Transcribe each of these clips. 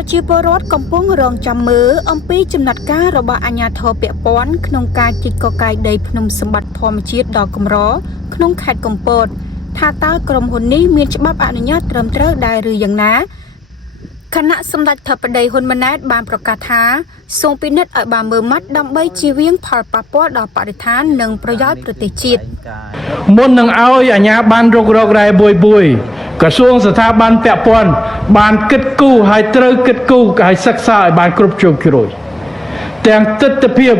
ប្រជាពលរដ្ឋកំពុងរងចាំមើលអំពីចំណាត់ការរបស់អាជ្ញាធរពាក់ព័ន្ធក្នុងការជីកកកាយដីភ្នំសម្បត្តិធម្មជាតិដ៏កម្រក្នុងខេត្តកំពតថាតើក្រុមហ៊ុននេះមានច្បាប់អនុញ្ញាតត្រឹមត្រូវដែរឬយ៉ាងណាគណៈសម្ដេចធិបតីហ៊ុនម៉ាណែតបានប្រកាសថាសូមពិនិត្យឲ្យបានមើលម៉ាត់ដើម្បីជៀសវាងផលប៉ះពាល់ដល់បរិស្ថាននិងប្រយោជន៍ប្រទេសជាតិមុននឹងឲ្យអាជ្ញាប័ណ្ណរុករករ៉ែបួយក្រសួងស្ថាប័នពាក់ព័ន្ធបានគិតគូរហើយត្រូវគិតគូរហើយសិក្សាឲ្យបានគ្រប់ជ្រុងជ្រោយទាំងទិដ្ឋភាព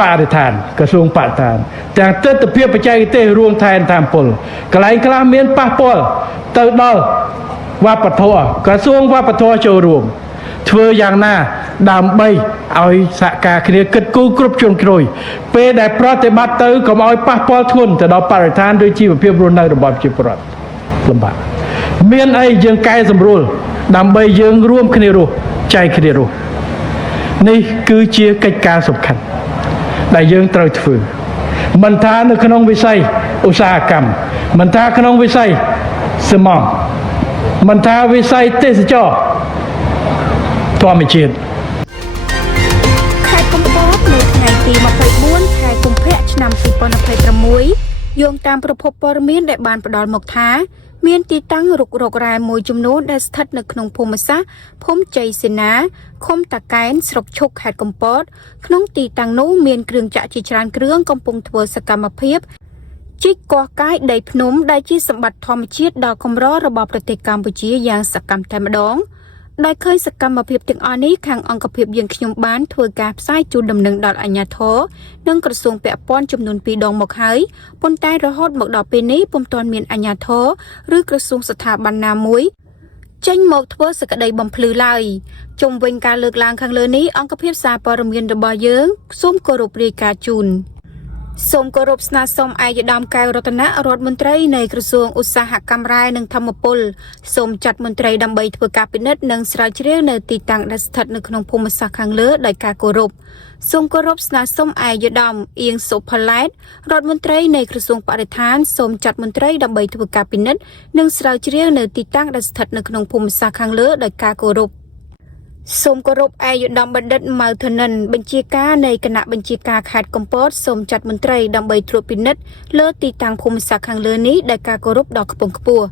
បរិស្ថានក្រសួងបរិស្ថានទាំងទិដ្ឋភាពបច្ចេកទេសរួមថែនតាមពលកន្លែងខ្លះមានប៉ះពាល់ទៅដល់វប្បធម៌ក្រសួងវប្បធម៌ចូលរួមធ្វើយ៉ាងណាដើម្បីឲ្យសហការគ្នាគិតគូរគ្រប់ជ្រុងជ្រោយពេលដែលប្រតិបត្តិទៅកុំឲ្យប៉ះពាល់ធ្ងន់ទៅដល់បរិស្ថានឬជីវភាពរស់នៅរបស់ប្រជាពលរដ្ឋលំបាកមានអីយើងកែសម្រួលដើម្បីយើងរួមគ្នារស់ចែកគ្នារស់នេះគឺជាកិច្ចការសំខាន់ដែលយើងត្រូវធ្វើមិនថានៅក្នុងវិស័យឧស្សាហកម្មមិនថាក្នុងវិស័យស្មង់មិនថាវិស័យទេសចរណ៍ធម្មជាតិខេត្តកំពតនៅថ្ងៃទី24ខែកុម្ភៈឆ្នាំ2026យោងតាមប្រភពព័ត៌មានដែលបានផ្ដល់មកថាមានទីតាំងរុករករ៉ែមួយចំនួនដែលស្ថិតនៅក្នុងភូមិសាស្ត្រភូមិជ័យសេនាឃុំតាកែនស្រុកឈុកខេត្តកំពតក្នុងទីតាំងនោះមានគ្រឿងចាក់ជាច្រើនគ្រឿងកំពុងធ្វើសកម្មភាពជីកកោះកាយដីភ្នំដែលជាសម្បត្តិធម្មជាតិដ៏កម្ររបស់ប្រទេសកម្ពុជាយ៉ាងសកម្មតែម្ដងដោយឃើញសកម្មភាពទាំងអស់នេះខាងអង្គភាពយើងខ្ញុំបានធ្វើការផ្សាយជូនដំណឹងដល់អាជ្ញាធរនិងក្រសួងពាក់ព័ន្ធចំនួន2ដងមកហើយប៉ុន្តែរហូតមកដល់ពេលនេះពុំទាន់មានអាជ្ញាធរឬក្រសួងស្ថាប័នណាមួយចេញមកធ្វើសក្តីបំភ្លឺឡើយជុំវិញការលើកឡើងខាងលើនេះអង្គភាពសារព័ត៌មានរបស់យើងសូមគោរពរាយការណ៍ជូនសូមគោរពស្នើសុំឯកឧត្តមកែវរតនៈរដ្ឋមន្ត្រីនៃក្រសួងឧស្សាហកម្មរ៉ែនិងធម្មពលសូមចាត់មន្ត្រីដើម្បីធ្វើការពិនិត្យនិងស្រាវជ្រាវនៅទីតាំងដែលស្ថិតនៅក្នុងភូមិសាស្ត្រខាងលើដោយការគោរពសូមគោរពស្នើសុំឯកឧត្តមអៀងសុផល្លែតរដ្ឋមន្ត្រីនៃក្រសួងបរិស្ថានសូមចាត់មន្ត្រីដើម្បីធ្វើការពិនិត្យនិងស្រាវជ្រាវនៅទីតាំងដែលស្ថិតនៅក្នុងភូមិសាស្ត្រខាងលើដោយការគោរពសូមគោរពឯកឧត្តមបណ្ឌិតម៉ៅធនិនបញ្ជាការនៃគណៈបញ្ជាការខេត្តកំពតសូមចាត់មន្ត្រីដើម្បីត្រួតពិនិត្យលើទីតាំងភូមិសាស្ត្រខាងលើនេះដែលការគោរពដ៏ខ្ពង់ខ្ពស់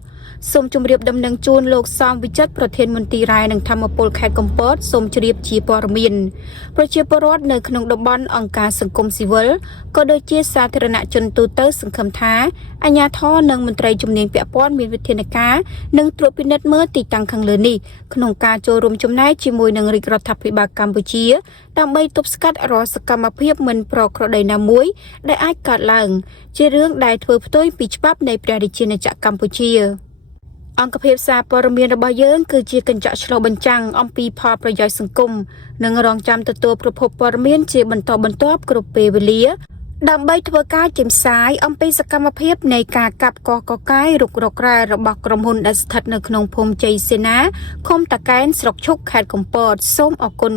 សូមជម្រាបដំណឹងជូនលោកសំវិចិត្រប្រធានមន្ទីររ៉ែនិងធម្មពលខេត្តកំពតសូមជម្រាបជាព័ត៌មានប្រជាពលរដ្ឋនៅក្នុងតំបន់អង្គការសង្គមស៊ីវិលក៏ដូចជាសាធារណជនទូទៅសង្ឃឹមថាអាជ្ញាធរនិងមន្ត្រីជំនាញពាក់ព័ន្ធមានវិធានការនិងត្រួតពិនិត្យមើលទីតាំងខាងលើនេះក្នុងការចូលរួមចំណែកជាមួយនឹងរាជរដ្ឋាភិបាលកម្ពុជាដើម្បីទប់ស្កាត់រាល់សកម្មភាពមិនប្រក្រតីណាមួយដែលអាចកើតឡើងជារឿងដែលធ្វើផ្ទុយពីច្បាប់នៃព្រះរាជាណាចក្រកម្ពុជាអង្គភាពសារព័ត៌មានរបស់យើងគឺជាកញ្ចក់ឆ្លុះបញ្ចាំងអំពីផលប្រយោជន៍សង្គមនិងរងចាំទទួលប្រភពព័ត៌មានជាបន្តបន្ទាប់គ្រប់ពេលវេលាដើម្បីធ្វើការចេញផ្សាយអំពីសកម្មភាពនៃការកាប់កោះកកាយរុករករ៉ែរបស់ក្រុមហ៊ុនដែលស្ថិតនៅក្នុងភូមិជ័យសេនាឃុំតាកែនស្រុកឈុកខេត្តកំពតសូមអរគុណ